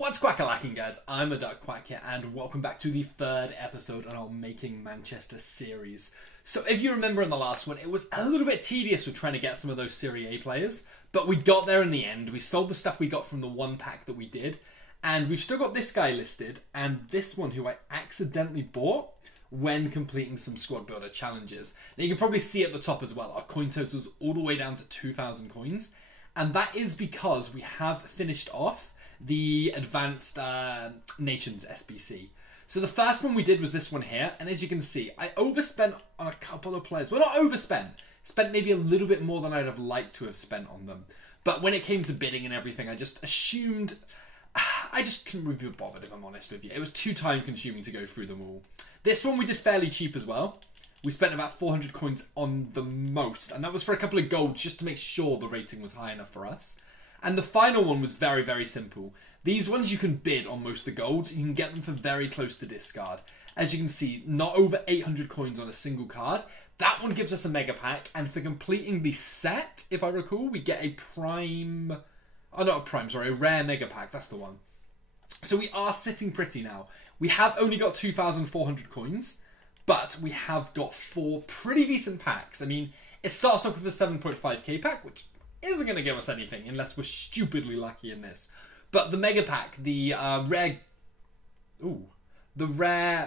What's quack-a-lacking, guys? I'm a Duck Quack here, and welcome back to the third episode on our Making Manchester series. So if you remember in the last one, it was a little bit tedious with trying to get some of those Serie A players, but we got there in the end. We sold the stuff we got from the one pack that we did, and we've still got this guy listed, and this one who I accidentally bought when completing some squad builder challenges. Now you can probably see at the top as well, our coin total's all the way down to 2,000 coins, and that is because we have finished off the Advanced Nations SBC. So the first one we did was this one here, and as you can see, I overspent on a couple of players. Well, not overspent. Spent maybe a little bit more than I'd have liked to have spent on them. But when it came to bidding and everything, I just assumed... I just couldn't really be bothered, if I'm honest with you. It was too time consuming to go through them all. This one we did fairly cheap as well. We spent about 400 coins on the most, and that was for a couple of golds just to make sure the rating was high enough for us. And the final one was very, very simple. These ones you can bid on most of the golds. You can get them for very close to discard. As you can see, not over 800 coins on a single card. That one gives us a mega pack. And for completing the set, if I recall, we get a prime... Oh, not a prime, sorry. A rare mega pack. That's the one. So we are sitting pretty now. We have only got 2,400 coins. But we have got 4 pretty decent packs. I mean, it starts off with a 7.5k pack, which isn't going to give us anything unless we're stupidly lucky in this. But the mega pack, the rare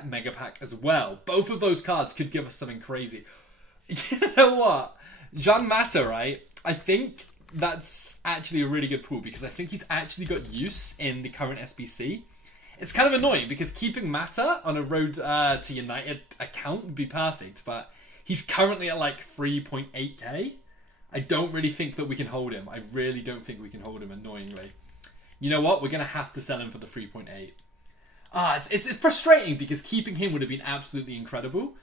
mega pack as well. Both of those cards could give us something crazy. You know what? Jean Mata, right? I think that's actually a really good pool because I think he's actually got use in the current SBC. It's kind of annoying because keeping Mata on a Road to United account would be perfect, but he's currently at like 3.8k. I don't really think that we can hold him. I really don't think we can hold him, annoyingly. You know what? We're going to have to sell him for the 3.8. It's frustrating because keeping him would have been absolutely incredible.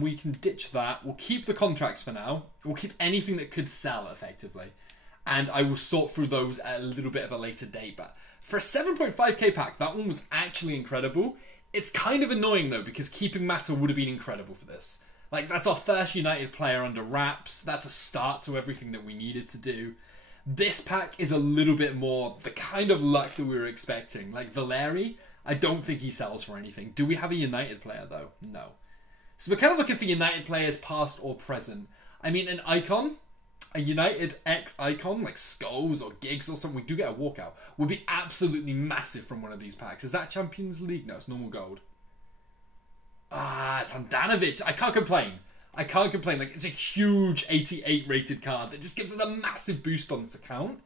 We can ditch that. We'll keep the contracts for now. We'll keep anything that could sell, effectively. And I will sort through those at a little bit of a later date. But for a 7.5k pack, that one was actually incredible. It's kind of annoying, though, because keeping Mata would have been incredible for this. Like, that's our first United player under wraps. That's a start to everything that we needed to do. This pack is a little bit more the kind of luck that we were expecting. Like, Valeri, I don't think he sells for anything. Do we have a United player, though? No. So we're kind of looking for United players, past or present. I mean, an icon, a United X icon, like Scholes or Giggs or something, we do get a walkout, would be absolutely massive from one of these packs. Is that Champions League? No, it's normal gold. It's Handanovic. I can't complain. I can't complain. Like, it's a huge 88 rated card that just gives us a massive boost on this account.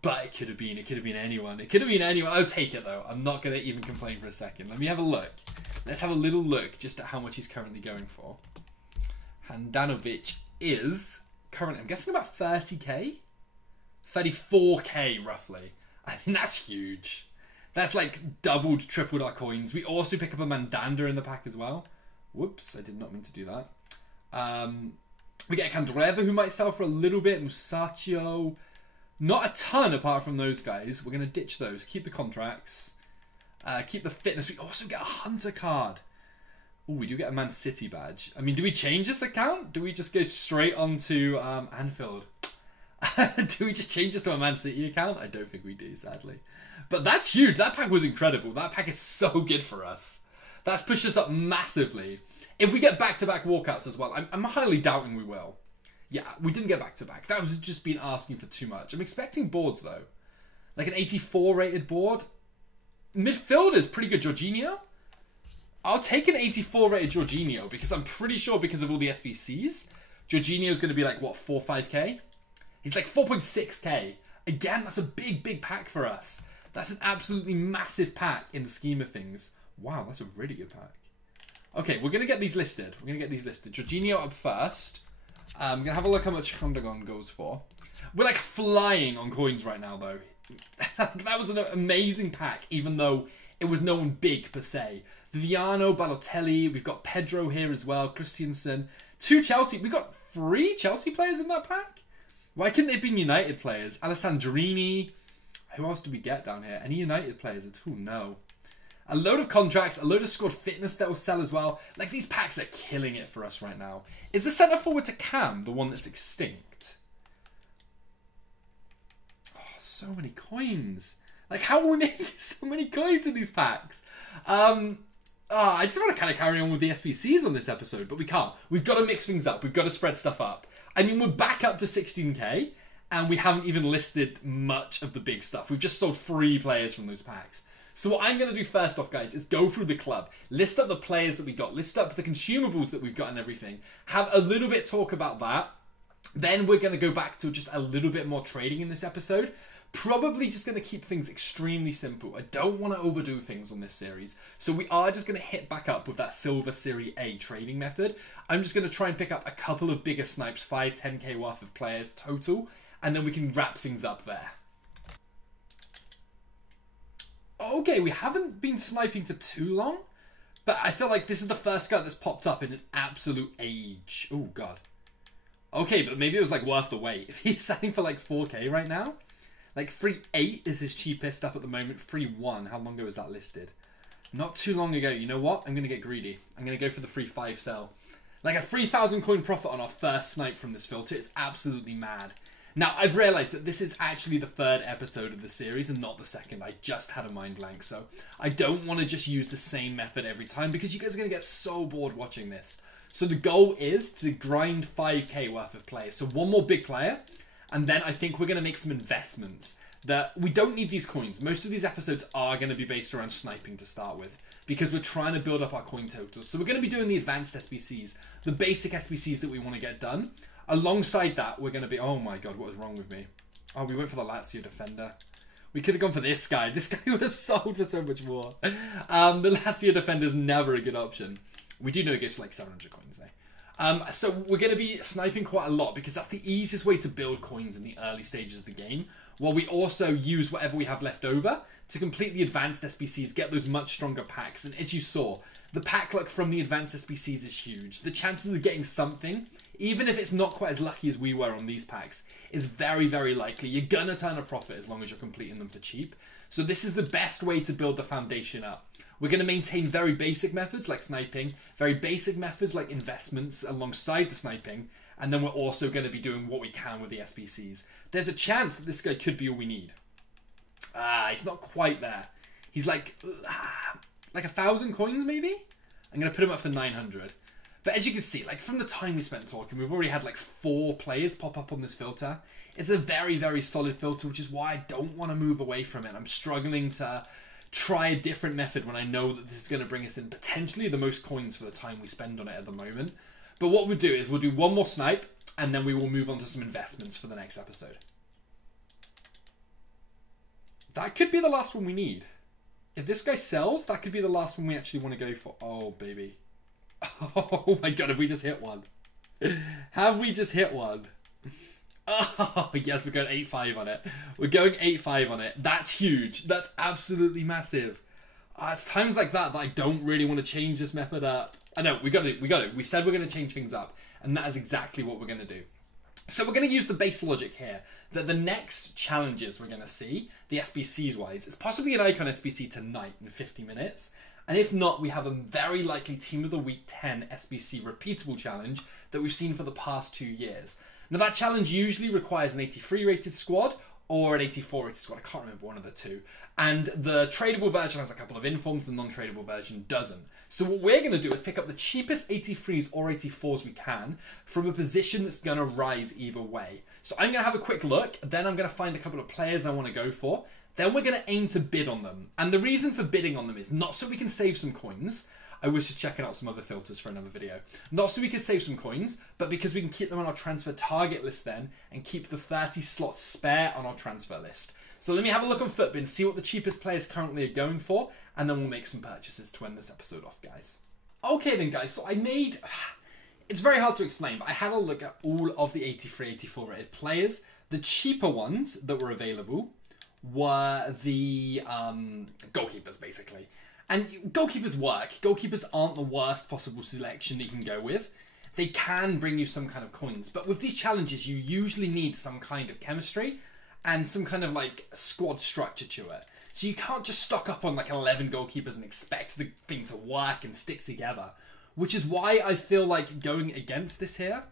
But it could have been anyone. It could have been anyone. I'll take it, though. I'm not going to even complain for a second. Let me have a look. Let's have a little look just at how much he's currently going for. Handanovic is currently, I'm guessing, about 30k? 34k, roughly. I mean, that's huge. That's like doubled, tripled our coins. We also pick up a Mandanda in the pack as well. Whoops, I did not mean to do that. We get a Candreva who might sell for a little bit. Musacchio. Not a ton apart from those guys. We're going to ditch those. Keep the contracts. Keep the fitness. We also get a Hunter card. Oh, we do get a Man City badge. I mean, do we change this account? Do we just go straight onto Anfield? Do we just change this to a Man City account? I don't think we do, sadly. But that's huge. That pack was incredible. That pack is so good for us. That's pushed us up massively. If we get back-to-back walkouts as well, I'm highly doubting we will. Yeah, we didn't get back-to-back. That was just been asking for too much. I'm expecting boards, though. Like an 84 rated board. Midfield is pretty good. Jorginho? I'll take an 84 rated Jorginho because I'm pretty sure because of all the SBCs, Jorginho is going to be like, what, 4 or 5k? He's like 4.6k. Again, that's a big, big pack for us. That's an absolutely massive pack in the scheme of things. Wow, that's a really good pack. Okay, we're going to get these listed. Jorginho up first. I'm going to have a look how much Hondagon goes for. We're like flying on coins right now, though. That was an amazing pack, even though it was no one big per se. Viviano, Balotelli, we've got Pedro here as well, Christensen. 2 Chelsea. We've got 3 Chelsea players in that pack? Why couldn't they have been United players? Alessandrini. Who else do we get down here? Any United players at all? No. A load of contracts, a load of squad fitness that will sell as well. Like, these packs are killing it for us right now. Is the centre forward to Cam the one that's extinct? Oh, so many coins. Like, how are we making so many coins in these packs? I just want to kind of carry on with the SBCs on this episode, but we can't. We've got to mix things up. We've got to spread stuff up. I mean, we're back up to 16k, and we haven't even listed much of the big stuff. We've just sold 3 players from those packs. So what I'm going to do first off, guys, is go through the club, list up the players that we got, list up the consumables that we've got and everything, have a little bit talk about that. Then we're going to go back to just a little bit more trading in this episode. Probably just going to keep things extremely simple. I don't want to overdo things on this series. So we are just going to hit back up with that Silver Serie A trading method. I'm just going to try and pick up a couple of bigger snipes, 5, 10k worth of players total, and then we can wrap things up there. Okay, we haven't been sniping for too long, but I feel like this is the first guy that's popped up in an absolute age. Oh, God. Okay, but maybe it was like worth the wait. If he's selling for like 4k right now, like 3.8 is his cheapest up at the moment. 3.1, how long ago was that listed? Not too long ago. You know what? I'm going to get greedy. I'm going to go for the 3.5 sell. Like a 3,000 coin profit on our first snipe from this filter is absolutely mad. Now, I've realised that this is actually the 3rd episode of the series and not the 2nd. I just had a mind blank, so I don't want to just use the same method every time because you guys are going to get so bored watching this. So the goal is to grind 5k worth of players. So one more big player, and then I think we're going to make some investments. That we don't need these coins. Most of these episodes are going to be based around sniping to start with because we're trying to build up our coin totals. So we're going to be doing the advanced SBCs, the basic SBCs that we want to get done. Alongside that, we're going to be... Oh my God, what was wrong with me? Oh, we went for the Lazio defender. We could have gone for this guy. This guy would have sold for so much more. The Lazio defender is never a good option. We do know it gets like 700 coins though. So we're going to be sniping quite a lot because that's the easiest way to build coins in the early stages of the game, while we also use whatever we have left over to complete the advanced SBCs, get those much stronger packs. And as you saw, the pack luck from the advanced SBCs is huge. The chances of getting something, even if it's not quite as lucky as we were on these packs, is very, very likely. You're going to turn a profit as long as you're completing them for cheap. So this is the best way to build the foundation up. We're going to maintain very basic methods like sniping, very basic methods like investments alongside the sniping, and then we're also going to be doing what we can with the SBCs. There's a chance that this guy could be all we need. He's not quite there. He's like 1,000 coins maybe? I'm going to put him up for 900. But as you can see, like from the time we spent talking, we've already had like 4 players pop up on this filter. It's a very, very solid filter, which is why I don't want to move away from it. I'm struggling to try a different method when I know that this is going to bring us in potentially the most coins for the time we spend on it at the moment. But what we'll do is we'll do one more snipe, and then we will move on to some investments for the next episode. That could be the last one we need. If this guy sells, that could be the last one we actually want to go for. Oh, baby. Oh my God, have we just hit one? Have we just hit one? Oh, yes, we're going 8.5 on it. We're going 8.5 on it. That's huge. That's absolutely massive. It's times like that that I don't really want to change this method up. I know, we got it. We said we're going to change things up, and that is exactly what we're going to do. So we're going to use the base logic here, that the next challenges we're going to see, the SBCs wise, is possibly an Icon SBC tonight in 50 minutes. And if not, we have a very likely Team of the Week 10 SBC repeatable challenge that we've seen for the past 2 years. Now that challenge usually requires an 83 rated squad or an 84 rated squad. I can't remember one of the two. And the tradable version has a couple of informs, the non-tradable version doesn't. So what we're going to do is pick up the cheapest 83s or 84s we can from a position that's going to rise either way. So I'm going to have a quick look, then I'm going to find a couple of players I want to go for. Then we're going to aim to bid on them. And the reason for bidding on them is not so we can save some coins. I was just checking out some other filters for another video. Not so we can save some coins, but because we can keep them on our transfer target list then and keep the 30 slots spare on our transfer list. So let me have a look on Footbin, see what the cheapest players currently are going for, and then we'll make some purchases to end this episode off, guys. Okay then, guys, so I made... It's very hard to explain, but I had a look at all of the 83, 84 rated players. The cheaper ones that were available were the goalkeepers, basically. And goalkeepers work. Goalkeepers aren't the worst possible selection that you can go with. They can bring you some kind of coins. But with these challenges, you usually need some kind of chemistry and some kind of like squad structure to it. So you can't just stock up on like 11 goalkeepers and expect the thing to work and stick together. Which is why I feel like going against this here.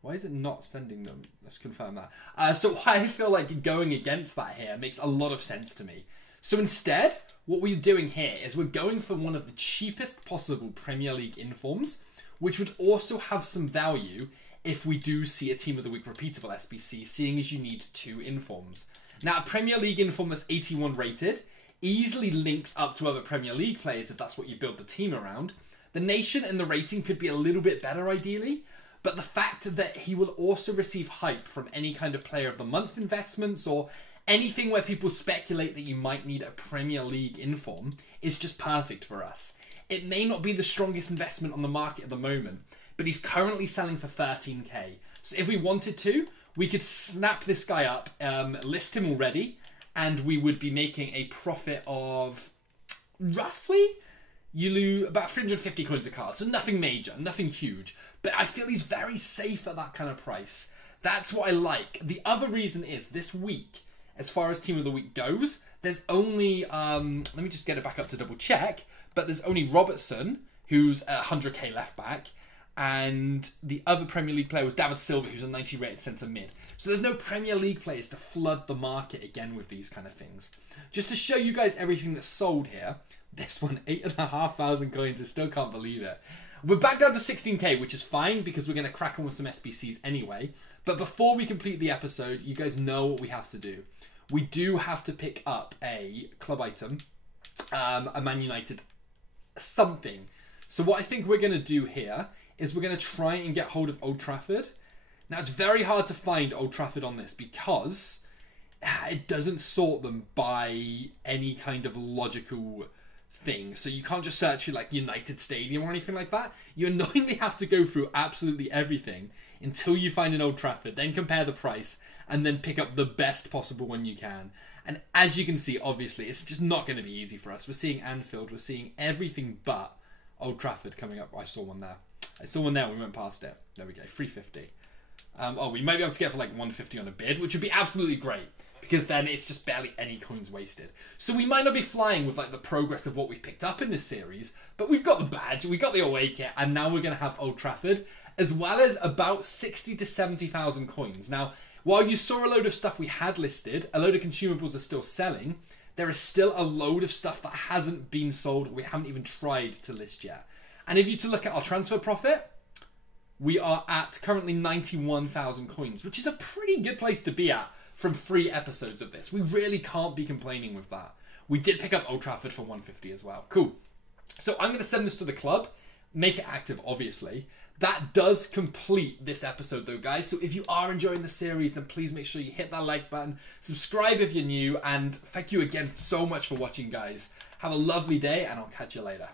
Why is it not sending them? Let's confirm that. So why I feel like going against that here makes a lot of sense to me. So instead, what we're doing here is we're going for one of the cheapest possible Premier League informs, which would also have some value if we do see a Team of the Week repeatable SBC, seeing as you need 2 informs. Now, a Premier League inform that's 81 rated easily links up to other Premier League players if that's what you build the team around. The nation and the rating could be a little bit better ideally, but the fact that he will also receive hype from any kind of Player of the Month investments or anything where people speculate that you might need a Premier League inform is just perfect for us. It may not be the strongest investment on the market at the moment, but he's currently selling for 13k. So if we wanted to, we could snap this guy up, list him already, and we would be making a profit of roughly, you lose about 350 coins a card. So nothing major, nothing huge. But I feel he's very safe at that kind of price. That's what I like. The other reason is this week, as far as Team of the Week goes, there's only, let me just get it back up to double check, but there's only Robertson, who's a 100k left back, and the other Premier League player was David Silva, who's a 90 rated centre mid. So there's no Premier League players to flood the market again with these kind of things. Just to show you guys everything that's sold here, this one, 8,500 coins, I still can't believe it. We're back down to 16k, which is fine because we're going to crack on with some SBCs anyway. But before we complete the episode, you guys know what we have to do. We do have to pick up a club item, a Man United something. So what I think we're going to do here is we're going to try and get hold of Old Trafford. Now, it's very hard to find Old Trafford on this because it doesn't sort them by any kind of logical thing. So you can't just search for like United Stadium or anything like that. You annoyingly have to go through absolutely everything until you find an Old Trafford, then compare the price, and then pick up the best possible one you can. And as you can see, obviously, it's just not going to be easy for us. We're seeing Anfield, we're seeing everything but Old Trafford coming up. I saw one there. I saw one there, we went past it. There we go, 350. We might be able to get for like 150 on a bid, which would be absolutely great, because then it's just barely any coins wasted. So we might not be flying with like the progress of what we've picked up in this series, but we've got the badge, we've got the away kit, and now we're going to have Old Trafford, as well as about 60 to 70,000 coins. Now, while you saw a load of stuff we had listed, a load of consumables are still selling, there is still a load of stuff that hasn't been sold, we haven't even tried to list yet. And if you to look at our transfer profit, we are at currently 91,000 coins, which is a pretty good place to be at from 3 episodes of this. We really can't be complaining with that. We did pick up Old Trafford for 150 as well. Cool. So I'm going to send this to the club, make it active, obviously. That does complete this episode though, guys. So if you are enjoying the series, then please make sure you hit that like button, subscribe if you're new, and thank you again so much for watching, guys. Have a lovely day, and I'll catch you later.